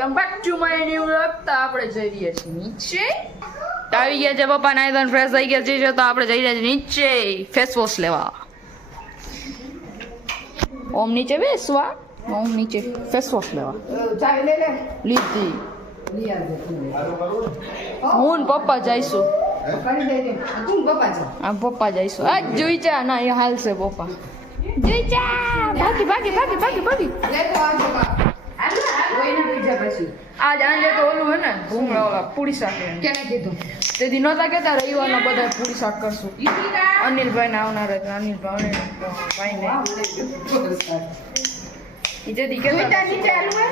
Welcome back to my new vlog. તો આપણે જઈ રહ્યા છીએ નીચે. આવી ગયા છે પપ્પા, નાઈ ધોઈને ફ્રેશ થઈ ગયા છે તો આપણે જઈ રહ્યા છીએ નીચે ફેસ વોશ લેવા. ઓમ નીચે બેસવા, ઓમ નીચે ફેસ વોશ લેવા. ચાવી લે લે લીધી. લઈ આવજે હું ને પપ્પા જઈશું. કરી દેજે તું પપ્પા છે આ પપ્પા જઈશું. આજ જોઈ ચા ના એ હાલ છે પપ્પા. જોઈ ચા ભાગી ભાગી ભાગી ભાગી ભાગી. લે તો આવજો હાલ કોઈ ના પીજા પછી આજ આજે તો ઓલું હે ને ભૂંગળા ઓલા પૂરી શાક હે. કેને કીધું તેથી નહોતા કહેતા રવિવારના બધા પૂરી શાક કરશું. અનિલભાઈ ને આવનાર હતા. અનિલભાઈ ને એ જેથી કહેતા નીચે આલું હે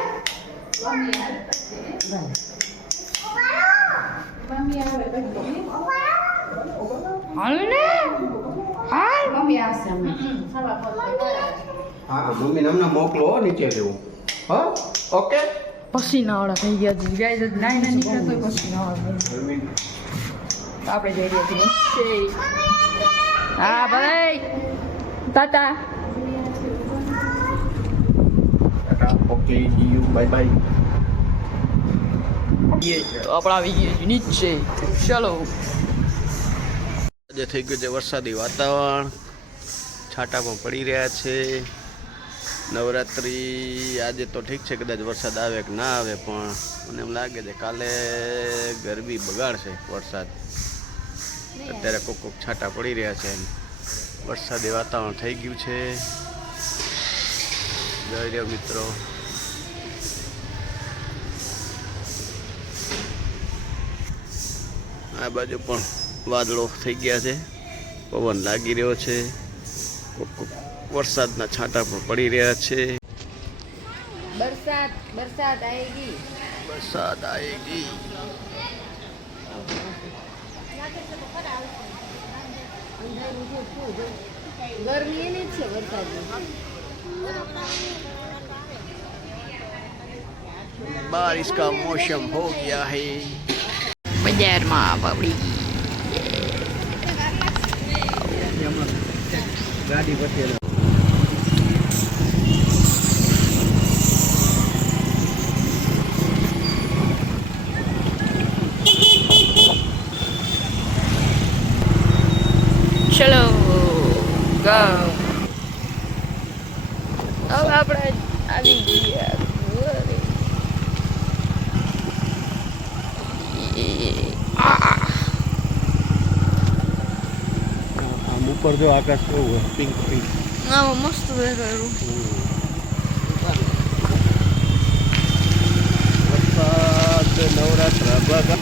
મમ્મી આવે પછી હાલ ને હાલ મમ્મી આવશે હા મમ્મી ને હમણાં મોકલો હો નીચે લેવું. હા ઓકે. પસીનાવાળા થઈ ગયા છે ગાઈસ. નાઈ ના નીકળે તો પસીનાવાળા થઈ ગયા. આપણે જઈ રહ્યા છીએ નીચે. હા ભાઈ ta ta okay see you bye bye. તો આપણે આવી ગયા છીએ નીચે. ચલો. આજે થઈ ગયું છે વરસાદી વાતાવરણ, છાંટા પણ પડી રહ્યા છે. નવરાત્રી આજે તો ઠીક છે, કદાચ વરસાદ આવે કે ના આવે, પણ મને એમ લાગે છે કાલે ગરબી બગાડશે વરસાદ. અત્યારે કોક કોક છાંટા પડી રહ્યા છે, વરસાદી વાતાવરણ થઈ ગયું છે. જય દેવ મિત્રો. આ બાજુ પણ વાદળો થઈ ગયા છે, પવન લાગી રહ્યો છે, કોક કોક વરસાદના છાંટા પણ પડી રહ્યા છે. બરસાત બરસાત આएगी વરસાદ આएगी. ગરમી એની જ છે વરસાદની. बारिश का मौसम हो गया है. બજારમાં બાબડી गाड़ी बचे ચલો ગો. હવે આપણે આવી ગયા ઘરે. આમ ઉપર જો આકાશ કેવું પિંક પિંક. આમાં મસ્ત દેખાયું. વરસાદ નવરાત્ર બગા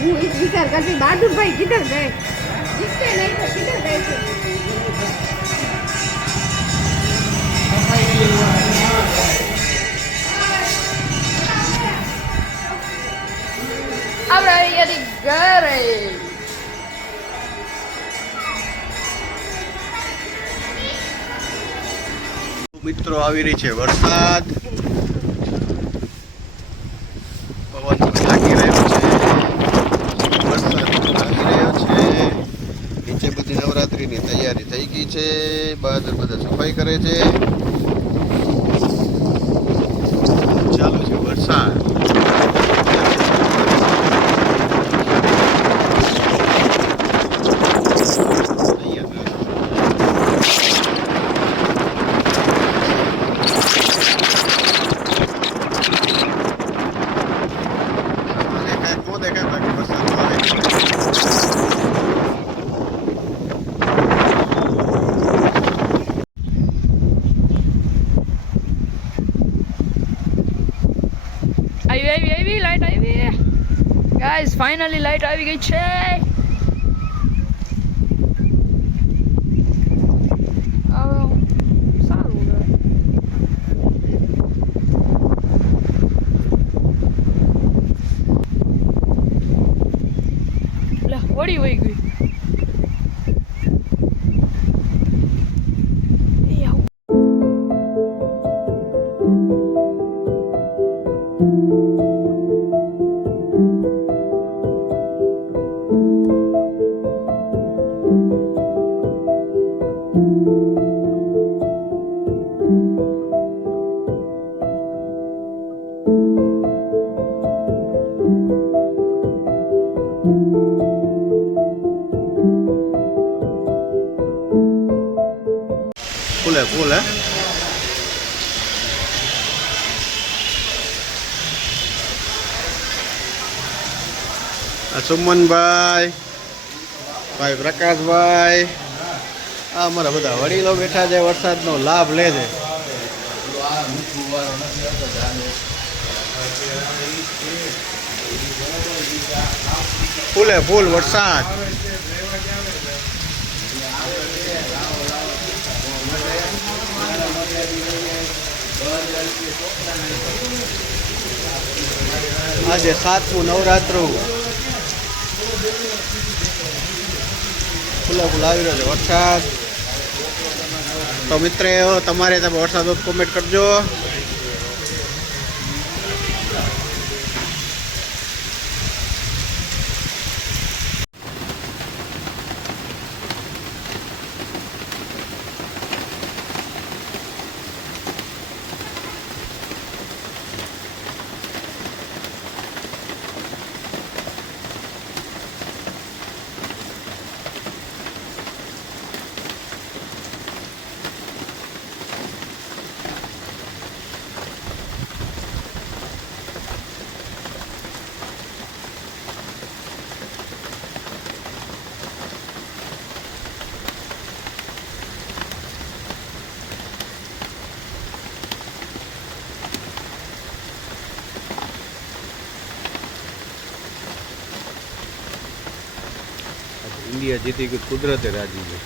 હું એક વિચાર કરતી બહાદુરભાઈ કિધર ગए दिखते नहीं तो किधर गए थे આપણે આવી ગયા છીએ ઘરે. મિત્રો આવી રહી છે વરસાદ, પવન પણ લાગી રહ્યો છે, વરસાદ પણ લાગી રહ્યો છે. નીચે બધી નવરાત્રીની તૈયારી થઈ ગઈ છે, બહાર બધા સફાઈ કરે છે. ચાલુ છે વરસાદ. આવી લાઈટ આવી. ગાઈસ ફાઇનલી લાઈટ આવી ગઈ છે. સારું લે વળી વહી ગઈ. ફૂલે ફૂલ હે સુમનભાઈ ભાઈ પ્રકાશભાઈ આ અમારા બધા વડીલો બેઠા છે વરસાદનો લાભ લે છે ફૂલે ફૂલ વરસાદ આજે 7મું નવરાત્રું ફૂલે ફૂલ આવી રહ્યો છે વરસાદ તો મિત્રો તમારે તમે વરસાદ કોમેન્ટ કરજો ઇન્ડિયા જીતી ગયું કુદરતે રાજી છે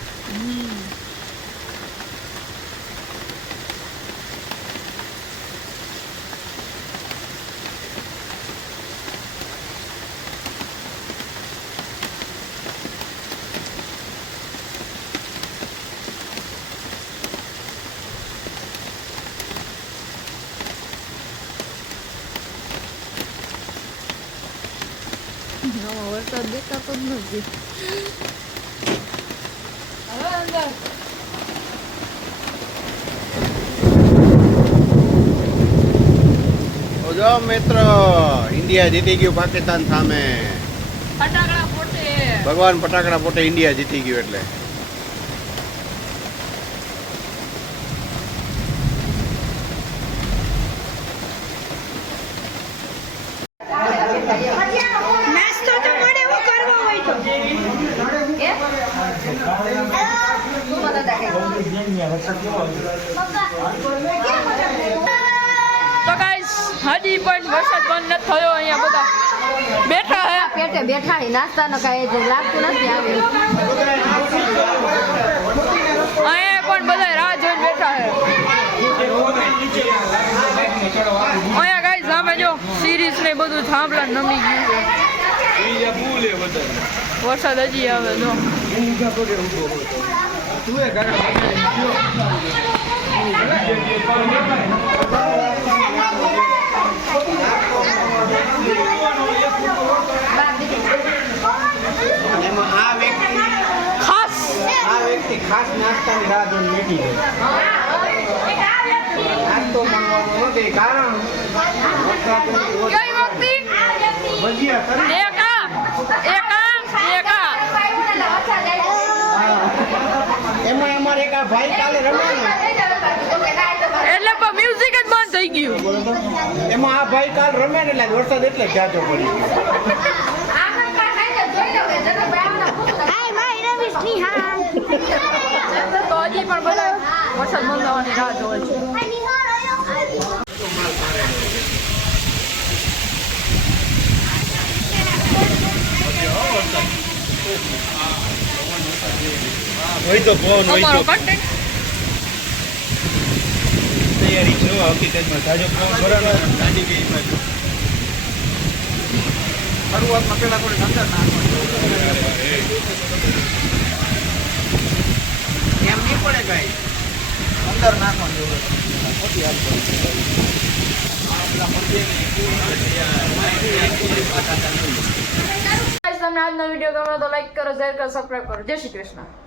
વરસાદ દેખાતો જ નથી. જો મિત્ર ઇન્ડિયા જીતી ગયું પાકિસ્તાન સામે ફટાકડા ફોટે ભગવાન ફટાકડા ફોટે ઇન્ડિયા જીતી ગયું એટલે તો ગાઈસ હજી પણ વરસાદ બંધ નથી થયો અહીંયા બધા બેઠા હે પેટે બેઠા હે નાસ્તાનો કાંઈ જ લાગતું નથી આવે અહીંયા પણ બધા રાહ જોઈને બેઠા હે અહીંયા ગાઈસ સામે જો સિરીઝ ને બધું થાંભલા નમી ગયું છે વરસાદ હજી આવે જો ખાસ નાસ્તાની રાહ જોઈને બેઠી છે નાસ્તો મળવાનો નથી કારણ એમાં અમારે એક આ ભાઈ કાલે રમ્યા એટલે મ્યુઝિક જ બંધ થઈ ગયું એમાં આ ભાઈ કાલ રમ્યા ને એટલે વરસાદ એટલે જાજો પડી તો હજી પણ બધા વરસાદ બંધ થવાની રાહ જોવે છે હોય તો ફોન હોય અમારો તો કન્ટેન્ટ તૈયારી છે હકીકતમાં જાજો ફોન ભરાનો ગાડી ગઈ બાજુ શરૂઆતમાં પેલા થોડી અંદર નાખવાનું એમ નહીં પડે કઈ અંદર નાખવાનું તમને આજનો વિડીયો ગમે તો લાઈક કરો શેર કરો સબસ્ક્રાઈબ કરો જય શ્રી કૃષ્ણ